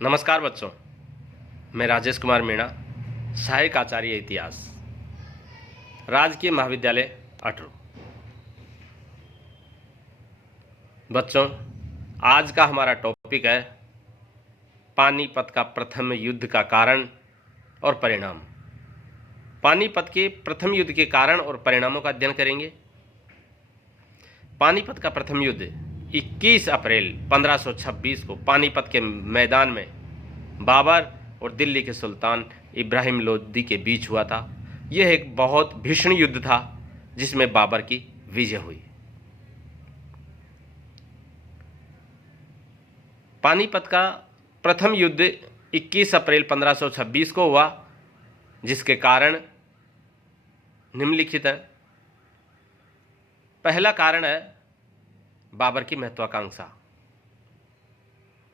नमस्कार बच्चों, मैं राजेश कुमार मीणा, सहायक आचार्य इतिहास, राजकीय महाविद्यालय अटरू। बच्चों, आज का हमारा टॉपिक है पानीपत का प्रथम युद्ध का कारण और परिणाम। पानीपत के प्रथम युद्ध के कारण और परिणामों का अध्ययन करेंगे। पानीपत का प्रथम युद्ध 21 अप्रैल 1526 को पानीपत के मैदान में बाबर और दिल्ली के सुल्तान इब्राहिम लोदी के बीच हुआ था। यह एक बहुत भीषण युद्ध था जिसमें बाबर की विजय हुई। पानीपत का प्रथम युद्ध 21 अप्रैल 1526 को हुआ, जिसके कारण निम्नलिखित है। पहला कारण है बाबर की महत्वाकांक्षा।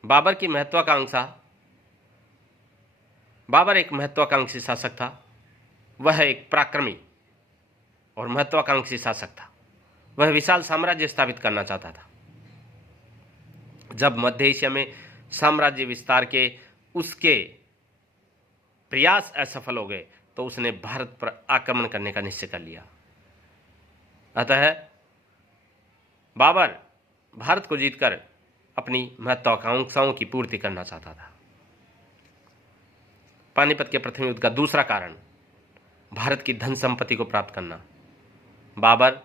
बाबर की महत्वाकांक्षा। बाबर एक महत्वाकांक्षी शासक था। वह एक पराक्रमी और महत्वाकांक्षी शासक था। वह विशाल साम्राज्य स्थापित करना चाहता था। जब मध्य एशिया में साम्राज्य विस्तार के उसके प्रयास असफल हो गए तो उसने भारत पर आक्रमण करने का निश्चय कर लिया। अतः बाबर भारत को जीतकर अपनी महत्वाकांक्षाओं की पूर्ति करना चाहता था। पानीपत के प्रथम युद्ध का दूसरा कारण भारत की धन संपत्ति को प्राप्त करना। बाबर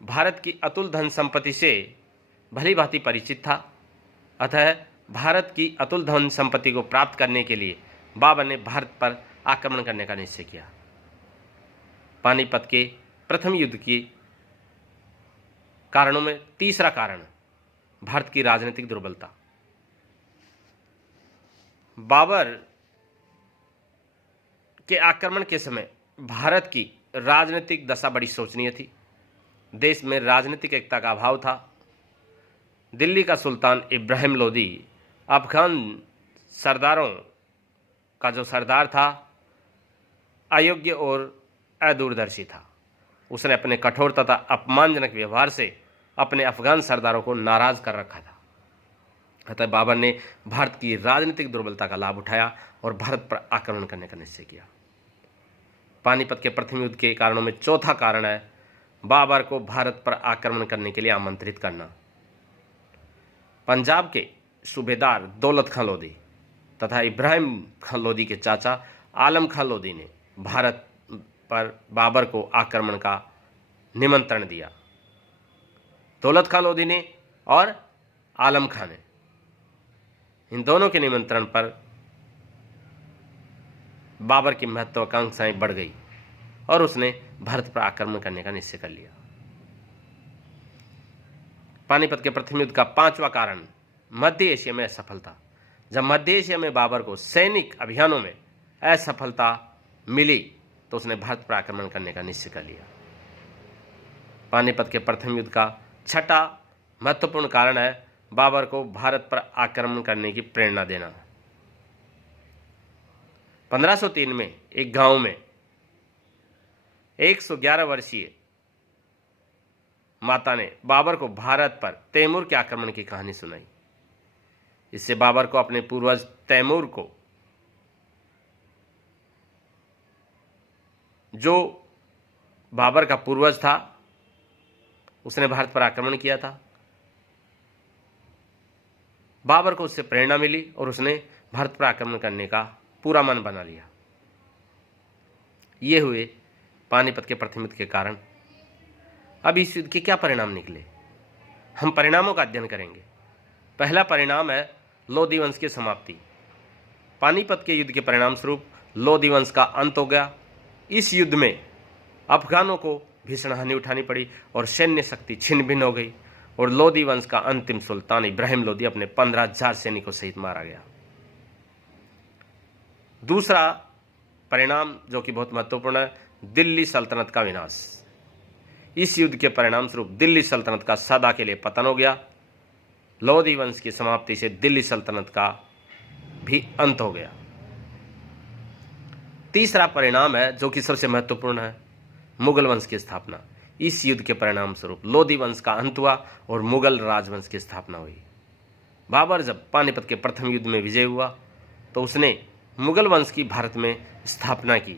भारत की अतुल धन संपत्ति से भली भांति परिचित था। अतः भारत की अतुल धन संपत्ति को प्राप्त करने के लिए बाबर ने भारत पर आक्रमण करने का निश्चय किया। पानीपत के प्रथम युद्ध के कारणों में तीसरा कारण भारत की राजनीतिक दुर्बलता। बाबर के आक्रमण के समय भारत की राजनीतिक दशा बड़ी शोचनीय थी। देश में राजनीतिक एकता का अभाव था। दिल्ली का सुल्तान इब्राहिम लोदी अफगान सरदारों का जो सरदार था, अयोग्य और अदूरदर्शी था। उसने अपने कठोर तथा अपमानजनक व्यवहार से अपने अफगान सरदारों को नाराज कर रखा था। अतः बाबर ने भारत की राजनीतिक दुर्बलता का लाभ उठाया और भारत पर आक्रमण करने का निश्चय किया। पानीपत के प्रथम युद्ध के कारणों में चौथा कारण है बाबर को भारत पर आक्रमण करने के लिए आमंत्रित करना। पंजाब के सूबेदार दौलत खां लोदी तथा इब्राहिम खां लोदी के चाचा आलम खां लोदी ने भारत पर बाबर को आक्रमण का निमंत्रण दिया। दौलत खां लोदी ने और आलम खां ने, इन दोनों के निमंत्रण पर बाबर की महत्वाकांक्षाएं बढ़ गई और उसने भारत पर आक्रमण करने का निश्चय कर लिया। पानीपत के प्रथम युद्ध का पांचवा कारण मध्य एशिया में असफलता। जब मध्य एशिया में बाबर को सैनिक अभियानों में असफलता मिली तो उसने भारत पर आक्रमण करने का निश्चय कर लिया। पानीपत के प्रथम युद्ध का छठा महत्वपूर्ण कारण है बाबर को भारत पर आक्रमण करने की प्रेरणा देना। 1503 में एक गांव में 111 वर्षीय माता ने बाबर को भारत पर तैमूर के आक्रमण की कहानी सुनाई। इससे बाबर को अपने पूर्वज तैमूर को, जो बाबर का पूर्वज था, उसने भारत पर आक्रमण किया था। बाबर को उससे प्रेरणा मिली और उसने भारत पर आक्रमण करने का पूरा मन बना लिया। ये हुए पानीपत के प्रथम युद्ध के कारण। अब इस युद्ध के क्या परिणाम निकले, हम परिणामों का अध्ययन करेंगे। पहला परिणाम है लोदी वंश की समाप्ति। पानीपत के युद्ध के परिणाम स्वरूप लोदी वंश का अंत हो गया। इस युद्ध में अफगानों को भीषण हानि उठानी पड़ी और सैन्य शक्ति छिन्न भिन्न हो गई और लोदी वंश का अंतिम सुल्तान इब्राहिम लोदी अपने 15,000 सैनिकों सहित मारा गया। दूसरा परिणाम जो कि बहुत महत्वपूर्ण है, दिल्ली सल्तनत का विनाश। इस युद्ध के परिणाम स्वरूप दिल्ली सल्तनत का सदा के लिए पतन हो गया। लोदी वंश की समाप्ति से दिल्ली सल्तनत का भी अंत हो गया। तीसरा परिणाम है जो कि सबसे महत्वपूर्ण है, मुगल वंश की स्थापना। इस युद्ध के परिणाम स्वरूप लोदी वंश का अंत हुआ और मुगल राजवंश की स्थापना हुई। बाबर जब पानीपत के प्रथम युद्ध में विजय हुआ तो उसने मुगल वंश की भारत में स्थापना की।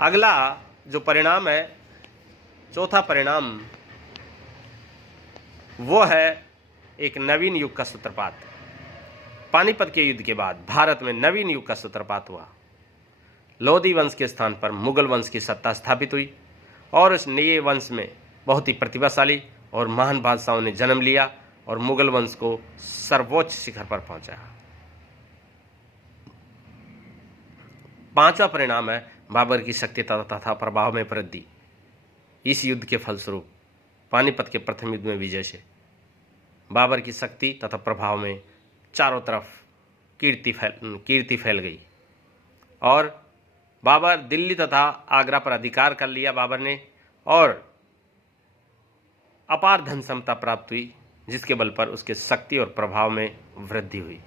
अगला जो परिणाम है, चौथा परिणाम, वो है एक नवीन युग का सूत्रपात। पानीपत के युद्ध के बाद भारत में नवीन युग का सूत्रपात हुआ। लोधी वंश के स्थान पर मुगल वंश की सत्ता स्थापित हुई और इस नए वंश में बहुत ही प्रतिभाशाली और महान बादशाहों ने जन्म लिया और मुगल वंश को सर्वोच्च शिखर पर पहुंचाया। पांचवा परिणाम है बाबर की शक्ति तथा प्रभाव में वृद्धि। इस युद्ध के फलस्वरूप पानीपत के प्रथम युद्ध में विजय से बाबर की शक्ति तथा प्रभाव में चारों तरफ कीर्ति फैल गई और बाबर दिल्ली तथा आगरा पर अधिकार कर लिया बाबर ने और अपार धन क्षमता प्राप्त हुई, जिसके बल पर उसके शक्ति और प्रभाव में वृद्धि हुई।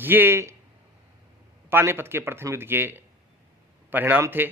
ये पानीपत के प्रथम युद्ध के परिणाम थे।